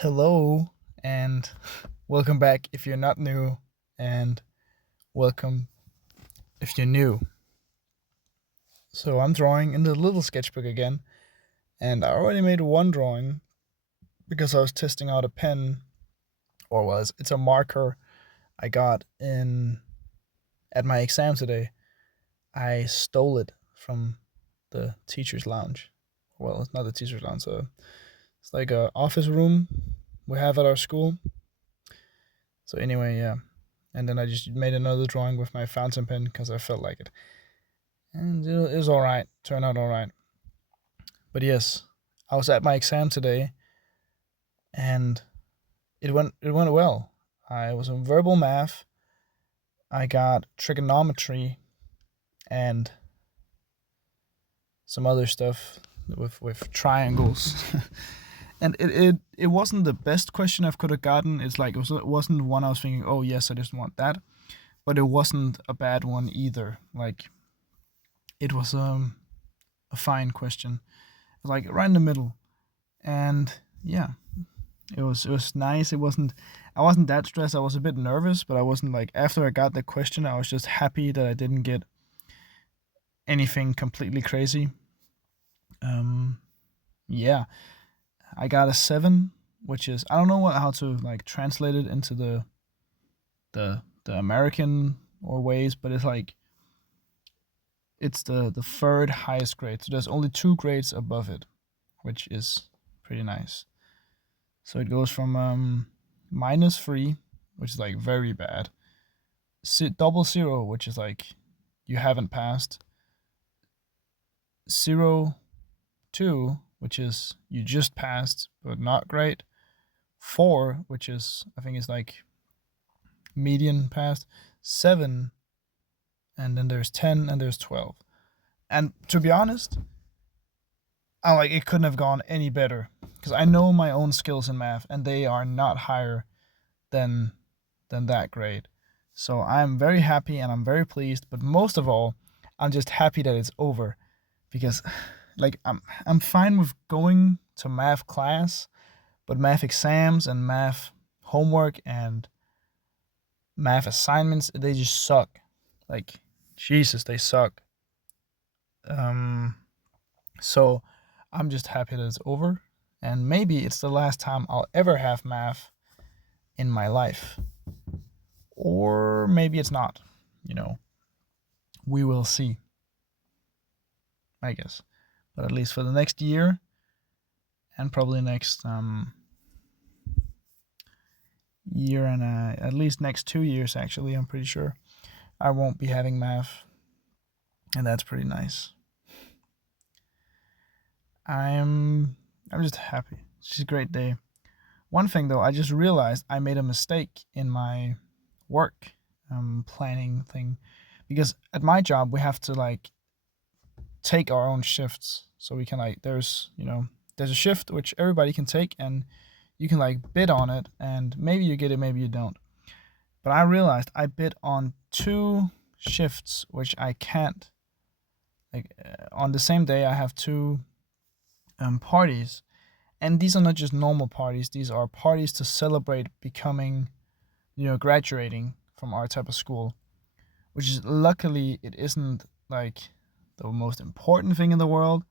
Hello and welcome back if you're not new, and welcome if you're new. So I'm drawing in the little sketchbook again, and I already made one drawing because I was testing out a pen, or was it's a marker I got in at my exam today. I stole it from the teacher's lounge. Well, it's not the teacher's lounge, so it's like a office room we have at our school. So anyway, yeah. And then I just made another drawing with my fountain pen because I felt like it. And it was alright, turned out alright. But yes, I was at my exam today and it went well. I was in verbal math, I got trigonometry and some other stuff with triangles. And it wasn't the best question I could have gotten. It's like it wasn't one I was thinking, oh yes, I just want that. But it wasn't a bad one either. Like it was a fine question. Like right in the middle. And yeah, it was nice. I wasn't that stressed. I was a bit nervous, but I wasn't like after I got the question, I was just happy that I didn't get anything completely crazy. Um yeah, I got a 7, which is I don't know how to like translate it into the American or ways, but it's like it's the third highest grade. So there's only 2 grades above it, which is pretty nice. So it goes from -3, which is like very bad, double zero, which is like you haven't passed, 0, 2, which is you just passed but not great, 4, which is I think is like median passed, 7, and then there's 10 and there's 12. And to be honest, I like it couldn't have gone any better because I know my own skills in math and they are not higher than that grade. So I'm very happy and I'm very pleased, but most of all, I'm just happy that it's over because like I'm fine with going to math class, but math exams and math homework and math assignments, they just suck. Like Jesus, they suck. Um so I'm just happy that it's over, and maybe it's the last time I'll ever have math in my life. Or maybe it's not, you know. We will see, I guess. But at least for the next year and probably next year and at least next 2 years, actually, I'm pretty sure I won't be having math, and that's pretty nice. I'm just happy. It's just a great day. One thing though, I just realized I made a mistake in my work planning thing, because at my job we have to like take our own shifts, so we can like there's a shift which everybody can take, and you can like bid on it, and maybe you get it, maybe you don't. But I realized I bid on 2 shifts which I can't, like on the same day I have 2 parties, and these are not just normal parties. These are parties to celebrate becoming, graduating from our type of school, which is luckily it isn't like the most important thing in the world.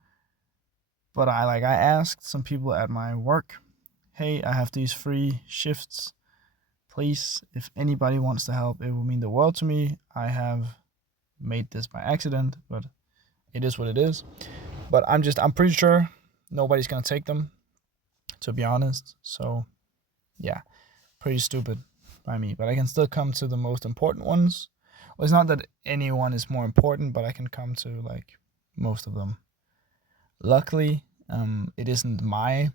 But I asked some people at my work, hey, I have these 3 shifts. Please, if anybody wants to help, it would mean the world to me. I have made this by accident, but it is what it is. But I'm pretty sure nobody's gonna take them, to be honest. So yeah, pretty stupid by me. But I can still come to the most important ones. Well, it's not that anyone is more important, but I can come to like most of them. Luckily, it isn't my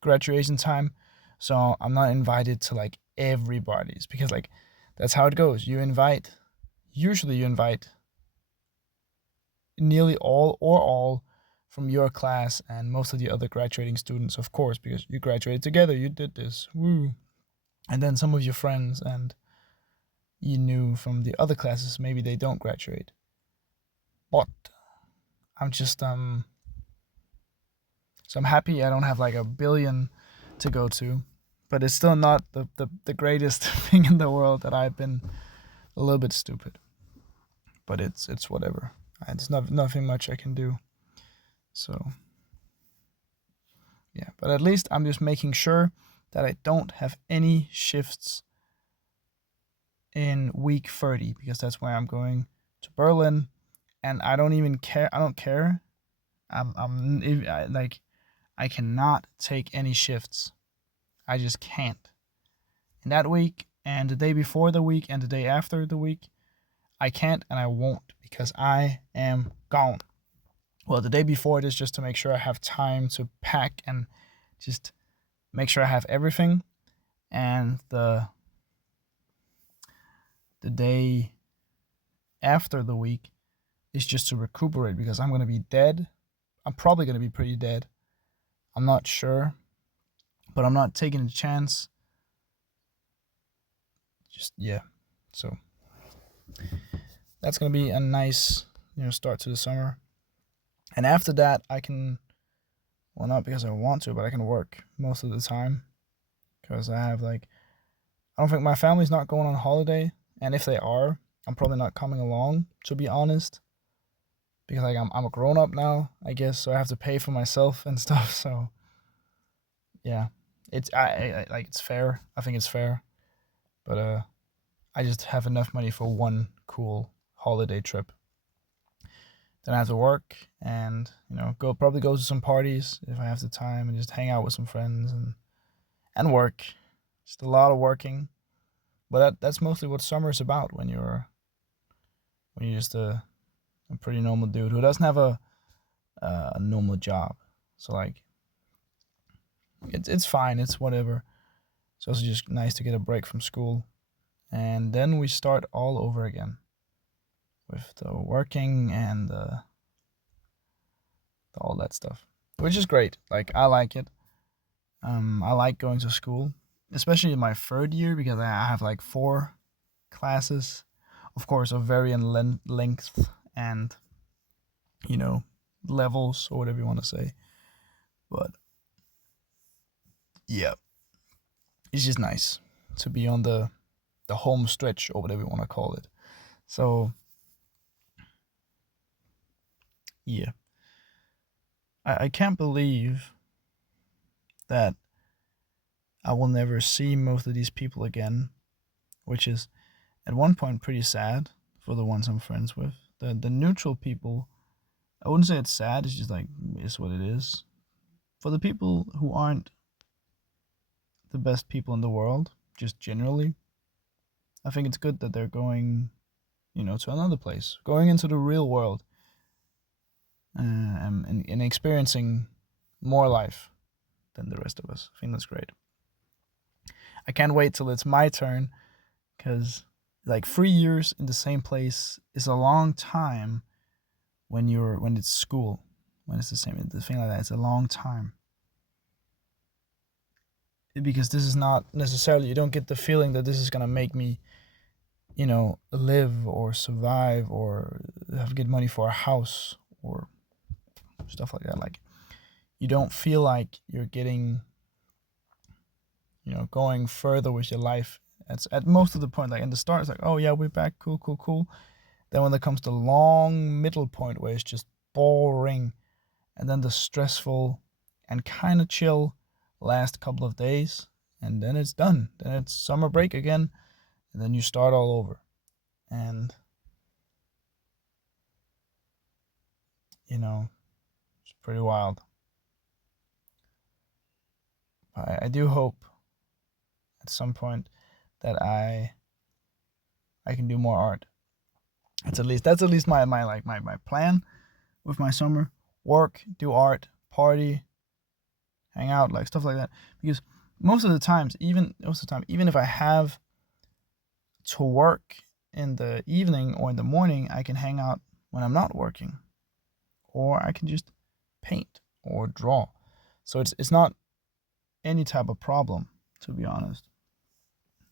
graduation time, so I'm not invited to like everybody's, because like that's how it goes. Usually you invite nearly all or all from your class and most of the other graduating students, of course, because you graduated together, you did this, woo. And then some of your friends and you knew from the other classes, maybe they don't graduate. But I'm just so I'm happy I don't have like a billion to go to, but it's still not the greatest thing in the world that I've been a little bit stupid. But it's whatever. It's nothing much I can do. So yeah, but at least I'm just making sure that I don't have any shifts in week 30 because that's where I'm going to Berlin, and I don't even care. I don't care. Like I cannot take any shifts. I just can't. In that week and the day before the week and the day after the week, I can't and I won't because I am gone. Well, the day before it is just to make sure I have time to pack and just make sure I have everything. And the day after the week is just to recuperate because I'm going to be dead. I'm probably going to be pretty dead. I'm not sure, but I'm not taking a chance. Just yeah. So that's going to be a nice, start to the summer. And after that, I can, well, not because I want to, but I can work most of the time because I have I don't think my family's not going on holiday, and if they are, I'm probably not coming along, to be honest, because I'm a grown up now, I guess, so I have to pay for myself and stuff. So yeah, it's it's fair. I think it's fair, but I just have enough money for one cool holiday trip. Then I have to work and probably go to some parties if I have the time and just hang out with some friends and work. Just a lot of working, but that's mostly what summer is about when you're just a pretty normal dude who doesn't have a normal job. So it's fine. It's whatever. It's also just nice to get a break from school, and then we start all over again with the working and all that stuff, which is great. I like it. I like going to school, especially in my third year because I have 4 classes, of course, of varying length and you know levels or whatever you want to say. But yeah, it's just nice to be on the home stretch or whatever you want to call it. So yeah, I can't believe that I will never see most of these people again, which is at one point pretty sad for the ones I'm friends with. The neutral people, I wouldn't say it's sad. It's just it's what it is. For the people who aren't the best people in the world, just generally, I think it's good that they're going, to another place, going into the real world, and experiencing more life than the rest of us. I think that's great. I can't wait till it's my turn because 3 years in the same place is a long time when it's school, when it's the thing like that. It's a long time because this is not necessarily, you don't get the feeling that this is gonna make me live or survive or have good money for a house or stuff like that. You don't feel like you're getting going further with your life. It's at most of the point, in the start, it's oh yeah, we're back, cool, cool, cool. Then when there comes the long middle point where it's just boring, and then the stressful and kind of chill last couple of days, and then it's done. Then it's summer break again, and then you start all over. And it's pretty wild. I do hope at some point that I can do more art. That's at least my plan with my summer. Work, do art, party, hang out, stuff like that. Because most of the time, even if I have to work in the evening or in the morning, I can hang out when I'm not working, or I can just paint or draw. So it's not any type of problem, to be honest.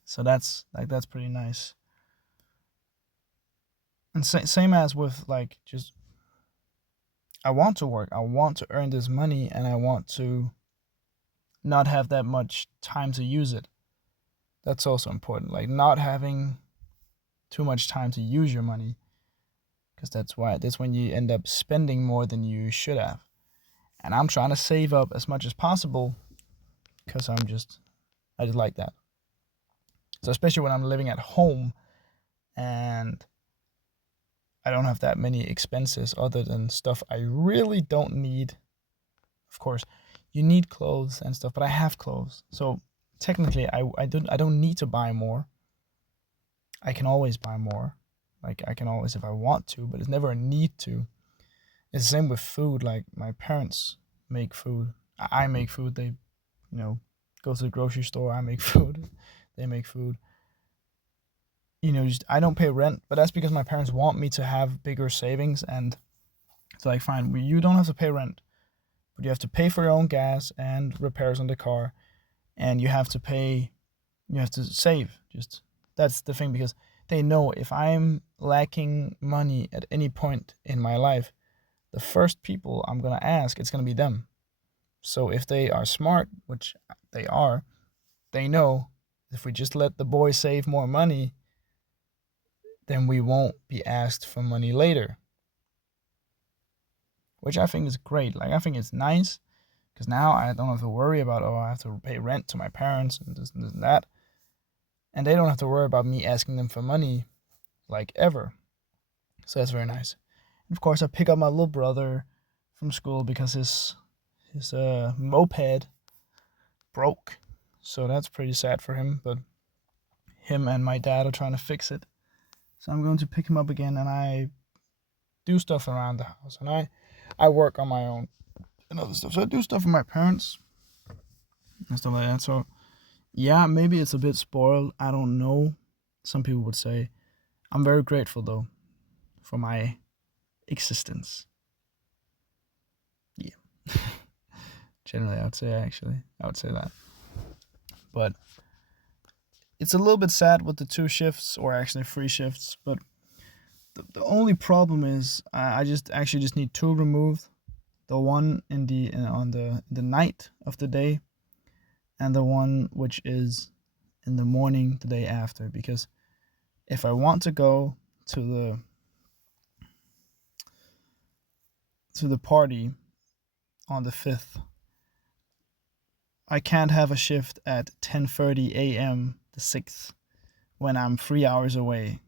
So that's pretty nice. And same as with just I want to work, I want to earn this money, and I want to not have that much time to use it. That's also important. Like not having too much time to use your money, because that's when you end up spending more than you should have. And I'm trying to save up as much as possible because I just like that. So especially when I'm living at home and I don't have that many expenses other than stuff I really don't need. Of course, you need clothes and stuff, but I have clothes. So technically I don't need to buy more. I can always buy more. Like I can always if I want to, but it's never a need to. It's the same with food. Like my parents make food. I make food. They, go to the grocery store. I make food. They make food. I don't pay rent, but that's because my parents want me to have bigger savings. And it's like, fine, you don't have to pay rent, but you have to pay for your own gas and repairs on the car, and you have to save. Just that's the thing, because they know if I'm lacking money at any point in my life, the first people I'm gonna ask, it's gonna be them. So if they are smart, which they are, they know if we just let the boy save more money, then we won't be asked for money later. Which I think is great. Like I think it's nice because now I don't have to worry about, I have to pay rent to my parents and this and that. And they don't have to worry about me asking them for money like ever. So that's very nice. And of course I pick up my little brother from school because his moped broke. So that's pretty sad for him, but him and my dad are trying to fix it. So I'm going to pick him up again, and I do stuff around the house, and I work on my own and other stuff. So I do stuff for my parents and stuff like that. So yeah, maybe it's a bit spoiled. I don't know. Some people would say. I'm very grateful though for my existence. Yeah. Generally, I would say that. But it's a little bit sad with the 2 shifts, or actually 3 shifts. But the only problem is I just need 2 removed. The one on the night of the day, and the one which is in the morning the day after. Because if I want to go to the party on the 5th, I can't have a shift at 10:30 a.m. the 6th when I'm 3 hours away.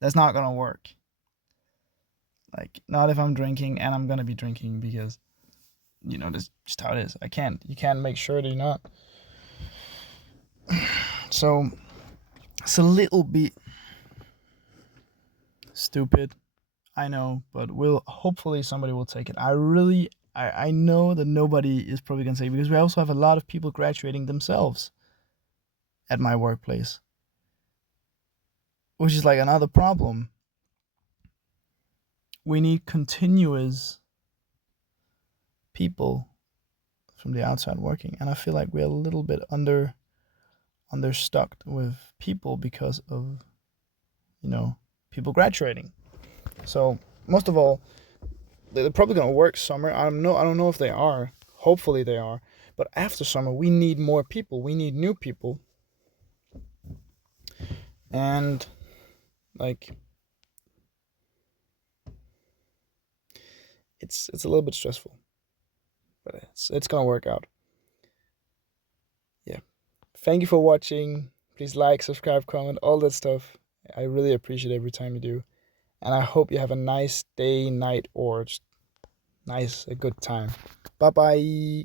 That's not gonna work. Like, not if I'm drinking, and I'm gonna be drinking because, that's just how it is. You can't make sure that you're not. So, it's a little bit stupid, I know, but hopefully somebody will take it. I know that nobody is probably gonna take it, because we also have a lot of people graduating themselves at my workplace, which is like another problem. We need continuous people from the outside working, and I feel like we're a little bit understuck with people because of people graduating. So most of all, they're probably gonna work summer. I don't know if they are. Hopefully they are. But after summer, we need more people. We need new people. And like, it's a little bit stressful, but it's gonna work out. Yeah. Thank you for watching. Please like, subscribe, comment, all that stuff. I really appreciate every time you do. And I hope you have a nice day, night, or just a good time. Bye bye.